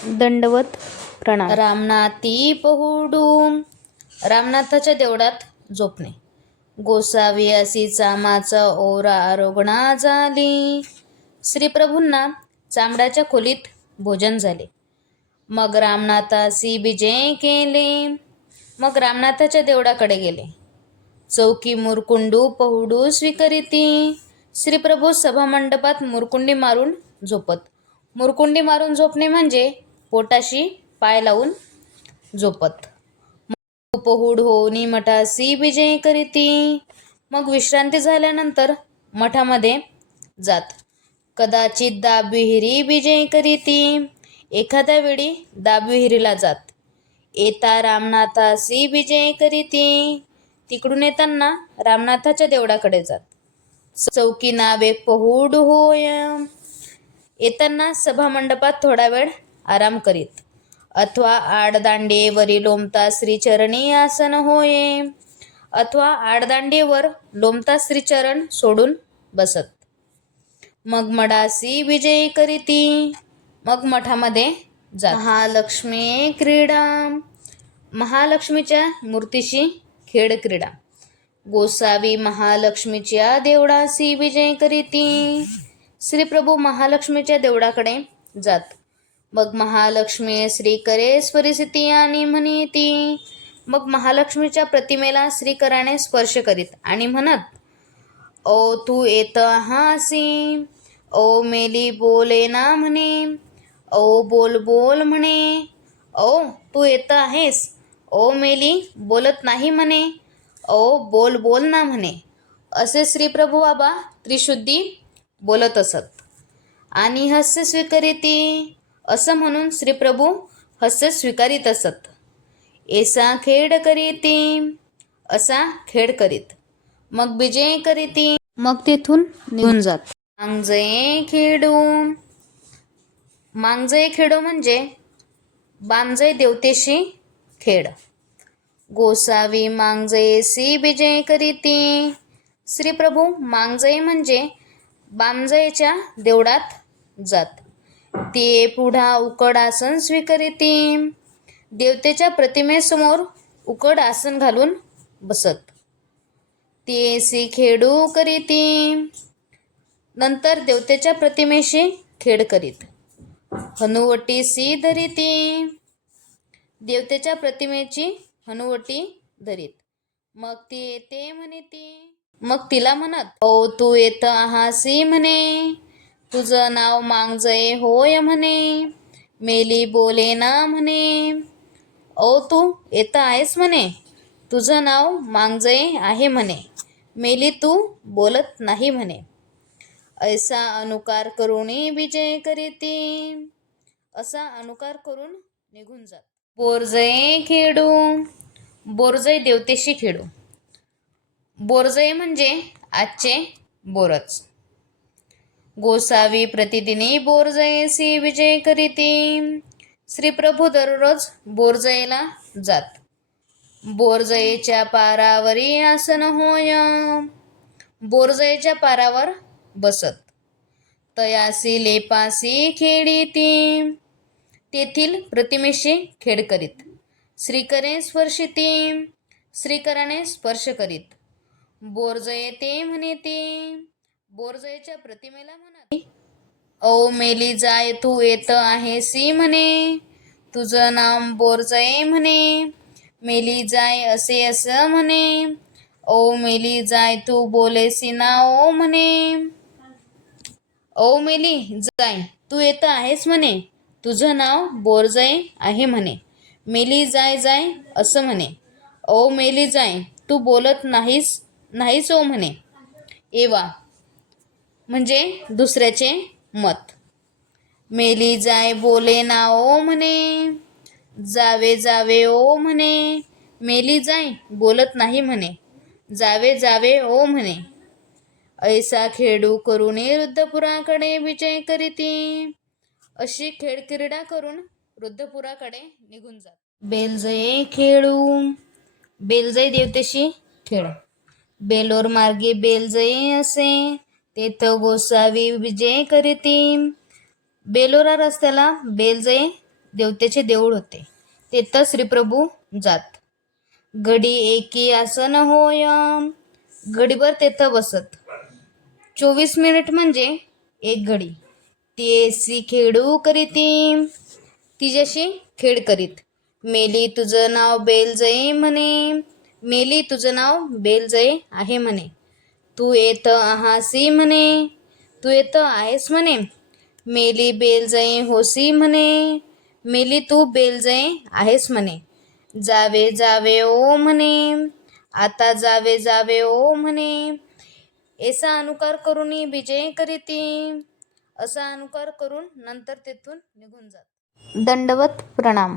दंडवत प्रणाम. रामनाथी पहुडू. रामनाथाच्या देवळात झोपणे. गोसावी असी चामाचा ओरा आरोगणा झाली. श्रीप्रभूंना चामड्याच्या खोलीत भोजन झाले. मग रामनाथासी विजय केले. मग रामनाथाच्या देवळाकडे गेले. चौकी मुरकुंडू पहुडू स्वीकरिती. श्रीप्रभू सभामंडपात मुरकुंडी मारून झोपत. मुरकुंडी मारून झोपणे म्हणजे पोटाशी पाय लावून झोपत. पहुड होनी मठासी विजय करीती. मग विश्रांती झाल्यानंतर मठामध्ये जात. कदाचित दाबविहिरी विजय करीती. एखाद्या वेळी दाबविहिरीला जात. येता रामनाथासी विजय करीती. तिकडून येताना रामनाथाच्या देवळाकडे जात. चौकी नावे पहुड होय. येताना सभामंडपात थोडा वेळ आराम करीत. अथवा आडदांडेवरी लोंबता श्रीचरणी आसन होये. अथवा आडदांडेवर लोंबता श्रीचरण सोडून बसत. मग मडासी विजय करीती. मग मठामध्ये जात. महालक्ष्मी क्रीडा. महालक्ष्मीच्या मूर्तीशी खेळ क्रीडा. गोसावी महालक्ष्मीच्या देवळासी विजय करीती. श्रीप्रभू महालक्ष्मीच्या देवळाकडे जात. मग महालक्ष्मी श्रीकरे स्परिसिती आणि म्हणती. मग महालक्ष्मीच्या प्रतिमेला श्रीकराने स्पर्श करीत आणि म्हणत, ओ तू येत हासी. ओ मेली बोले ना म्हणे. ओ बोल बोल म्हणे. ओ तू येत आहेस. ओ मेली बोलत नाही म्हणे. ओ बोल बोल ना म्हणे. असे श्रीप्रभू बाबा त्रिशुद्धी बोलत असत. आणि हास्य स्वीकरिती. असं म्हणून श्रीप्रभू हास्य स्वीकारित असत. ऐसा खेळ करीती. असा खेळ करीत. मग विजय करीती. मग तेथून निघून जात. मांगजये खेळू. मांगजये खेळो म्हणजे बामजय देवतेशी खेळ. गोसावी मांगजयेसी विजय करीती. श्रीप्रभू मांगजय म्हणजे बामजयच्या देवळात जात. ते पुढा उकड आसन स्वीकरिती. देवतेच्या प्रतिमेसमोर उकड आसन घालून बसत. तेसी खेळू करीती. नंतर देवतेच्या प्रतिमेशी खेळ करीत. हनुवटीसी धरीती. देवतेच्या प्रतिमेची हनुवटी धरीत. मग ती येते म्हणती. मग तिला म्हणत, ओ तू येत आहासी म्हणे. तुझं नाव मांगजय होय म्हणे. मेली बोले ना म्हणे. ओ तू येत आहेस म्हणे. तुझं नाव मांगजय आहे म्हणे. मेली तू बोलत नाही म्हणे. ऐसा अनुकार करुणी विजय करीती. असा अनुकार करून निघून जात. बोरजये खेळू. बोरजय देवतेशी खेळू. बोरजय म्हणजे आजचे बोरच. गोसावी प्रतिदिनी बोरजयेसी विजय करीती. श्रीप्रभू दररोज बोरजयेला जात. बोरजयेच्या पारावरी आसन होय. बोरजयेच्या पारावर बसत. तयासी लेपासी खेळीती. तेथील प्रतिमेशी खेळ करीत. श्रीकरे स्पर्शिती. श्रीकराने स्पर्श करीत. बोरजये ते म्हणते. बोरजयेच्या प्रतिमेला म्हणत, ओ मेली जाय तू येत आहेसी म्हणे. तुझं नाव बोरजये म्हणे. मेली जाय असे असं म्हणे. ओ मेली जाय तू बोलेसी ना ओ म्हणे. ओ मेली जाय तू येत आहेस म्हणे. तुझं नाव बोरजय आहे म्हणे. मेली जाय जाय असं म्हणे. ओ मेली जाय तू बोलत नाहीस ओ म्हणे. एवा म्हणजे दुसऱ्याचे मत. मेली जाय बोले ना ओ म्हणे. जावे जावे ओ म्हणे. मेली जाय बोलत नाही म्हणे. जावे जावे ओ म्हणे. ऐसा खेळू करुणी रुद्धपुराकडे विजय करीती. अशी खेळ क्रीडा करून रुद्धपुराकडे निघून जात. बेलजये खेळू. बेलजय देवतेशी खेळ. बेलोर मार्गे बेलजये असे. तेथ गोसावी विजय करीती. बेलोरा रस्त्याला बेलजये देवतेचे देऊळ होते. तेथं श्रीप्रभू जात. घडी एकी आसन होय, घडीभर तेथं बसत. 24 मिनिट म्हणजे एक घडी. ती ऐसी खेळू करीती, तिच्याशी खेळ करीत. मेली तुझं नाव बेलजय म्हणे, मेली तुझं नाव बेलजय आहे म्हणे. तू येत आहासी म्हणे, तू येत आहेस म्हणे. मेली बेलजय होसी म्हणे, मेली तू बेलजय आहेस म्हणे. जावे जावे ओ म्हणे, आता जावे जावे ओ म्हणे. ऐसा अनुकार करून विजय करीती, असा अनुकार करून नंतर तेथून निघून जात. दंडवत प्रणाम.